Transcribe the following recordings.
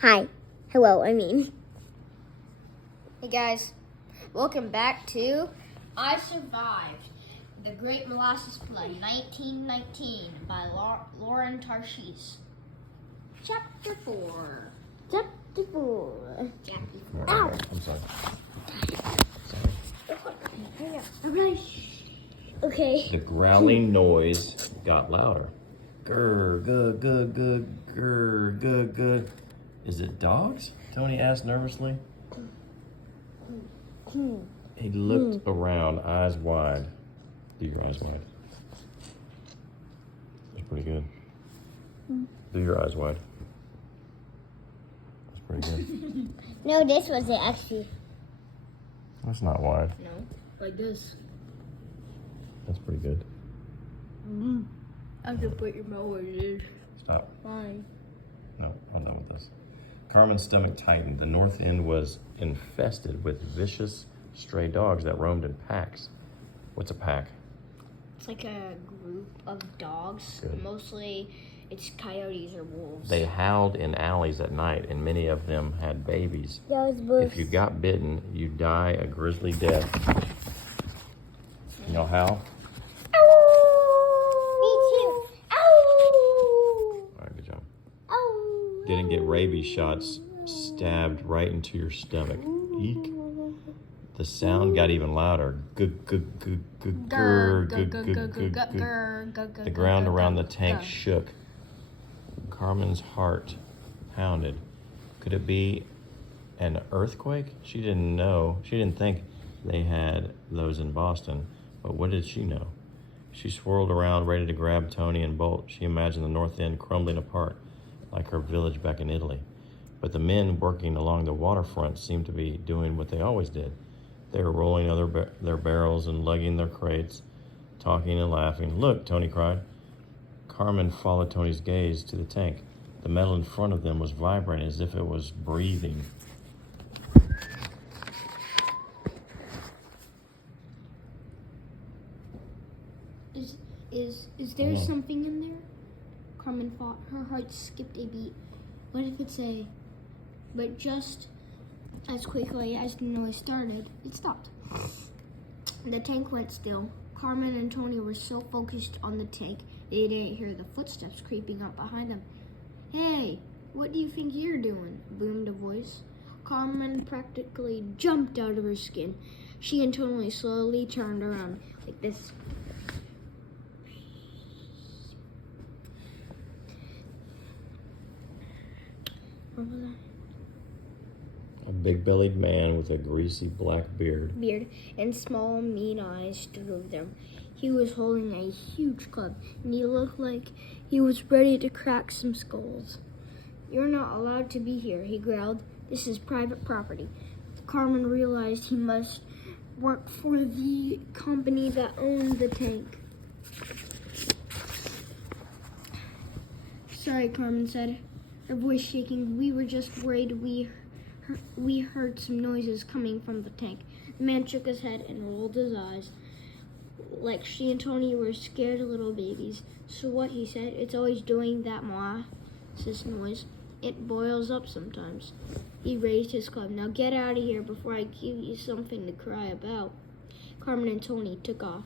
Hi. Hello, I mean. Hey guys, welcome back to I Survived, the Great Molasses Flood, 1919 by Lauren Tarshish. Chapter 4. Chapter 4. Chapter 4. Ow! I'm sorry. Okay. The growling noise got louder. Grr, good, good, good, grr, good, good. Is it dogs? Tony asked nervously. He looked around, eyes wide. Do your eyes wide. That's pretty good. Do your eyes wide. That's pretty good. No, this was it actually. That's not wide. No, like this. That's pretty good. I have to put your mouth where it is. Stop. Fine. No, I'm done with this. Carmen's stomach tightened. The north end was infested with vicious stray dogs that roamed in packs. What's a pack? It's like a group of dogs. Good. Mostly it's coyotes or wolves. They howled in alleys at night, and many of them had babies. If you got bitten, you'd die a grisly death. You know how? Me too. Ow! All right, good job. Ow! Didn't get rabies shots stabbed right into your stomach. Eek. The sound got even louder. Good, good, good, good, good, good, good, good, good. The ground around the tank shook. Carmen's heart pounded. Could it be an earthquake? She didn't know. She didn't think they had those in Boston. But what did she know? She swirled around, ready to grab Tony and bolt. She imagined the north end crumbling apart, like her village back in Italy. But the men working along the waterfront seemed to be doing what they always did. They were rolling their barrels and lugging their crates, talking and laughing. Look, Tony cried. Carmen followed Tony's gaze to the tank. The metal in front of them was vibrating as if it was breathing. Is there something in there? Carmen thought. Her heart skipped a beat. What if it's a... But just as quickly as the noise started, it stopped. The tank went still. Carmen and Tony were so focused on the tank, they didn't hear the footsteps creeping up behind them. Hey, what do you think you're doing? Boomed a voice. Carmen practically jumped out of her skin. She and Tony slowly turned around like this. A big-bellied man with a greasy black beard. And small, mean eyes drove them. He was holding a huge club, and he looked like he was ready to crack some skulls. You're not allowed to be here, he growled. This is private property. Carmen realized he must work for the company that owned the tank. Sorry, Carmen said, her voice shaking. We were just worried we heard some noises coming from the tank. The man shook his head and rolled his eyes like she and Tony were scared little babies. So what, he said, it's always doing that molasses noise. It boils up sometimes. He raised his club. Now get out of here before I give you something to cry about. Carmen and Tony took off.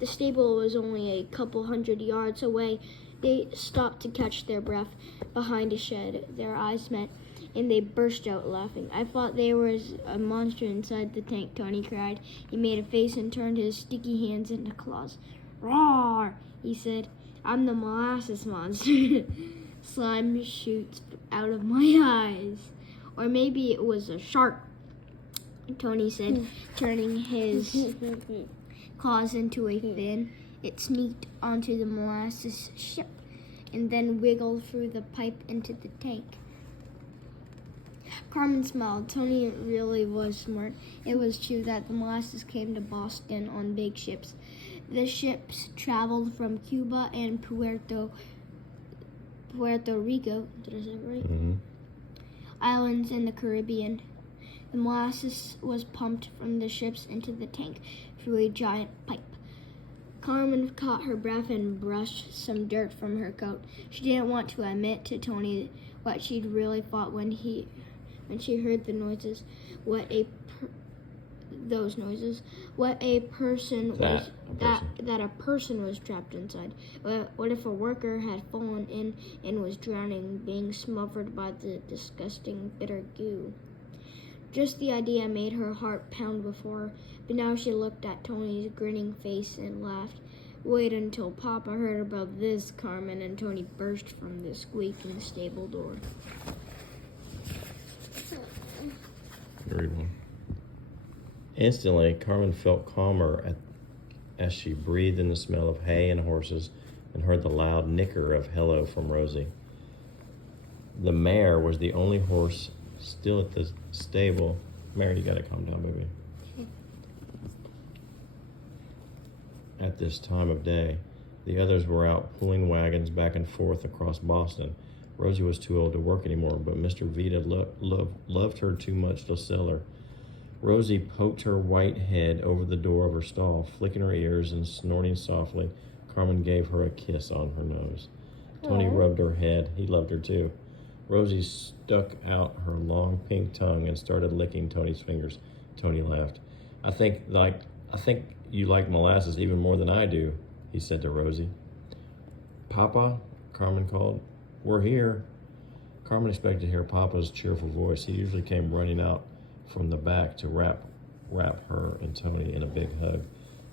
The stable was only a couple hundred yards away. They stopped to catch their breath behind a shed. Their eyes met, and they burst out laughing. I thought there was a monster inside the tank, Tony cried. He made a face and turned his sticky hands into claws. Roar, he said. I'm the molasses monster. Slime shoots out of my eyes. Or maybe it was a shark, Tony said, turning his claws into a fin. It sneaked onto the molasses ship and then wiggled through the pipe into the tank. Carmen smiled. Tony really was smart. It was true that the molasses came to Boston on big ships. The ships traveled from Cuba and Puerto Rico, did I say it right? Mm-hmm. Islands in the Caribbean. The molasses was pumped from the ships into the tank through a giant pipe. Carmen caught her breath and brushed some dirt from her coat. She didn't want to admit to Tony what she'd really thought when she heard the noises. What a person was trapped inside. What if a worker had fallen in and was drowning, being smothered by the disgusting bitter goo? Just the idea made her heart pound before her, but now she looked at Tony's grinning face and laughed. Wait until Papa heard about this, Carmen, and Tony burst from the squeaking stable door. Read one. Instantly, Carmen felt calmer as she breathed in the smell of hay and horses and heard the loud nicker of hello from Rosie. The mare was the only horse still at the stable. Mary, you gotta calm down, baby. At this time of day, the others were out pulling wagons back and forth across Boston. Rosie was too old to work anymore, but Mr. Vita loved her too much to sell her. Rosie poked her white head over the door of her stall, flicking her ears and snorting softly. Carmen gave her a kiss on her nose. Tony rubbed her head. He loved her too. Rosie stuck out her long pink tongue and started licking Tony's fingers. Tony laughed. I think you like molasses even more than I do, he said to Rosie. Papa, Carmen called. We're here. Carmen expected to hear Papa's cheerful voice. He usually came running out from the back to wrap her and Tony in a big hug.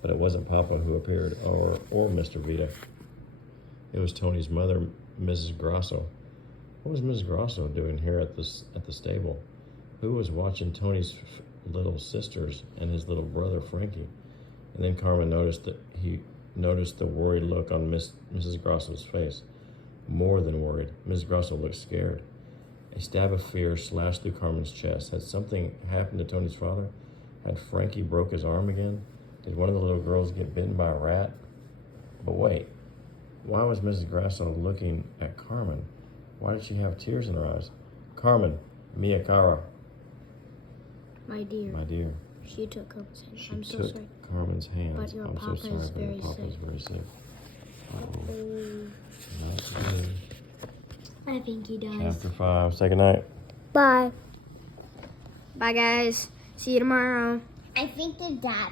But it wasn't Papa who appeared, or Mr. Vita. It was Tony's mother, Mrs. Grosso. What was Mrs. Grosso doing here at the stable? Who was watching Tony's little sisters and his little brother Frankie? And then Carmen noticed the worried look on Mrs. Grosso's face. More than worried. Mrs. Grosso looked scared. A stab of fear slashed through Carmen's chest. Had something happened to Tony's father? Had Frankie broke his arm again? Did one of the little girls get bitten by a rat? But wait, why was Mrs. Grosso looking at Carmen? Why did she have tears in her eyes? Carmen, Mia Cara. My dear. My dear. She took Carmen's hand. She I'm so took sorry. Carmen's hands. But your I'm Papa so sorry, is but your very Papa sick. is very sick. Uh-oh. Not good. I think he does. Chapter 5. Say goodnight. Bye. Bye, guys. See you tomorrow. I think the dad